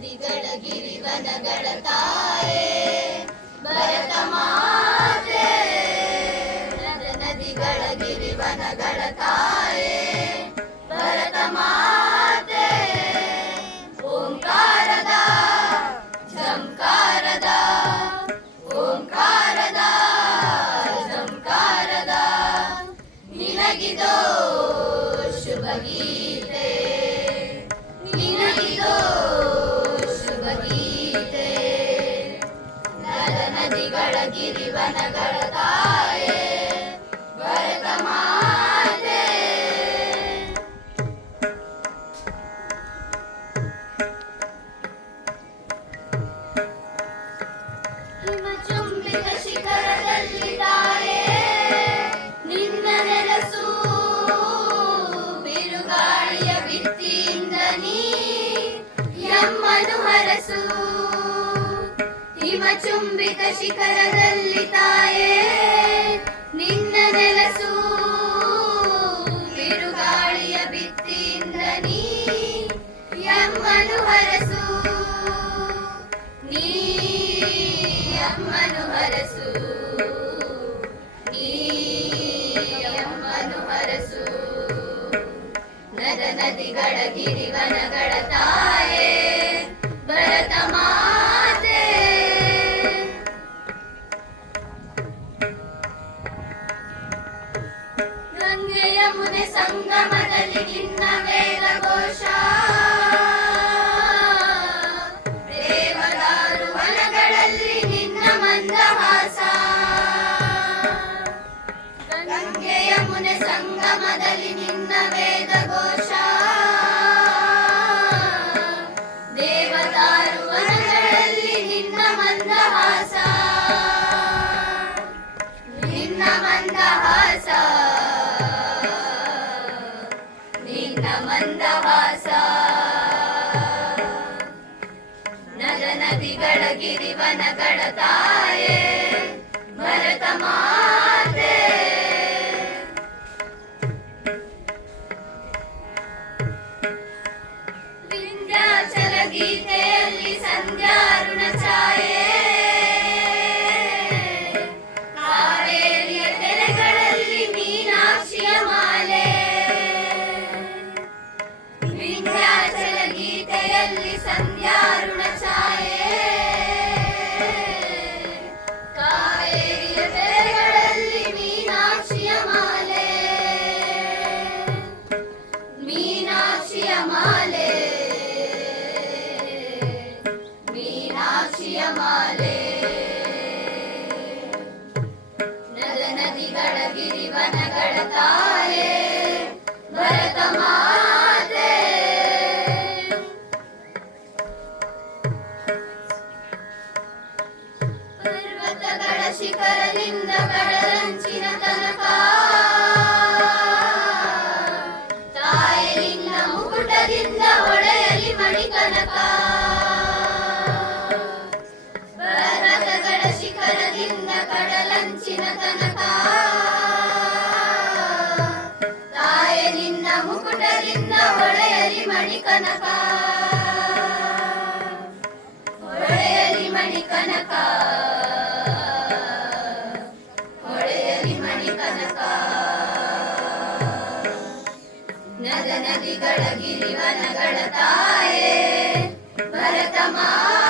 ನದಿಗಳ ಗಿರಿವನಗಳ ತಾಯೇ ಭರತ ಮಾತೆ. ನದಿಗಳ ಗಿರಿವನಗಳ ತಾಯೇ ಭರತ ಮಾತೆ. ಓಂಕಾರದ ಝಂಕಾರದ ಓಂಕಾರದ ಝಂಕಾರದ ನಿನಗಿದೋ ಶುಭ ಗೀತೆ. ನಿನಗಿದೋ ಶುಭ ಗೀತೆ. ನದಿಗಳ ಗಿರಿವನಗಳ ತಾಯೇ ಭರತ ಮಾತೆ. ಹಿಮಚುಂಬಿತ ಶಿಖರದಲ್ಲಿ ತಾಯೇ ನಿನ್ನ ನೆಲಸು. ಬಿರುಗಾಳಿಯ ಭಿತ್ತಿಯಿಂದ ನೀ ಎಮ್ಮನು ಹರಸು. ಹಿಮಚುಂಬಿತ ಶಿಖರದಲ್ಲಿ ತಾಯೇ ನಿನ್ನ ನೆಲಸು. ಬಿರುಗಾಳಿಯ ಭಿತ್ತಿಯಿಂದ ನೀ ಎಮ್ಮನು ಹರಸು. ನೀ ಎಮ್ಮನು ಹರಸು. ನೀ ಎಮ್ಮನು ಹರಸು. ನದಿಗಳ ಗಿರಿವನಗಳ ತಾಯೇ ಭರತ ಮಾತೆ. ಗಂಗೆ ಯಮುನೆ ಸಂಗಮದಲ್ಲಿ ನಿನ್ನ ವೇದ ಘೋಷ. ದೇವದಾರು ವನಗಳಲ್ಲಿ ನಿನ್ನ ಮಂದಹಾಸ. ಗಂಗೆ ಯಮುನೆ ಸಂಗಮದಲ್ಲಿ ನಿನ್ನ ವೇದ ಘೋಷ. ದೇವದಾರು ವನಗಳಲ್ಲಿ ನಿನ್ನ ಮಂದಹಾಸ. ನಿನ್ನ ಮಂದಹಾಸ. ನಿನ್ನ ಮಂದಹಾಸ. ನದಿಗಳ ಗಿರಿವನಗಳ ತಾಯೇ ಭರತ ಮಾತೆ. ವಿಂಧ್ಯಾಚಲ ಗೀತೆಯಲ್ಲಿ ಸಂಧ್ಯಾರುಣ ಛಾಯೆ. ಕಾವೇರಿಯ ತೆರೆಗಳಲ್ಲಿ ಮೀನಾಕ್ಷಿಯ ಮಾಲೆ. ವಿಂಧ್ಯಾಚಲ ಗೀತೆಯಲ್ಲಿ ಸಂಧ್ಯಾರುಣ ಛಾಯೆ. ಕಾವೇರಿಯ ತೆರೆಗಳಲ್ಲಿ ಮೀನಾಕ್ಷಿಯ ಮಾಲೆ. ಮೀನಾಕ್ಷಿಯ ಮಾಲೆ. ಮೀನಾಕ್ಷಿಯ ಮಾಲೆ. ನದಿಗಳ ಗಿರಿವನಗಳ ತಾಯೇ ಭರತ ಮಾತೆ. ಪರ್ವತಗಳ ಶಿಖರದಿಂದ ಕಡಲಂಚಿನ ತನಕ ತಾಯೇ ನಿನ್ನ ಮುಕುಟದಿಂದ ಹೊಳೆಯಲಿ ಮಣಿಕನಕ. ಪರ್ವತಗಳ ಶಿಖರದಿಂದ ಕಡಲಂಚಿನ ತನಕ ತಾಯೇ ನಿನ್ನ ಮುಕುಟದಿಂದ ಹೊಳೆಯಲಿ ಮಣಿಕನಕ. ಹೊಳೆಯಲಿ ಮಣಿಕನಕ. ಹೊಳೆಯಲಿ ಮಣಿಕನಕ. ನದಿಗಳ ಗಿರಿವನಗಳ ತಾಯೇ ಭರತ ಮಾತೆ.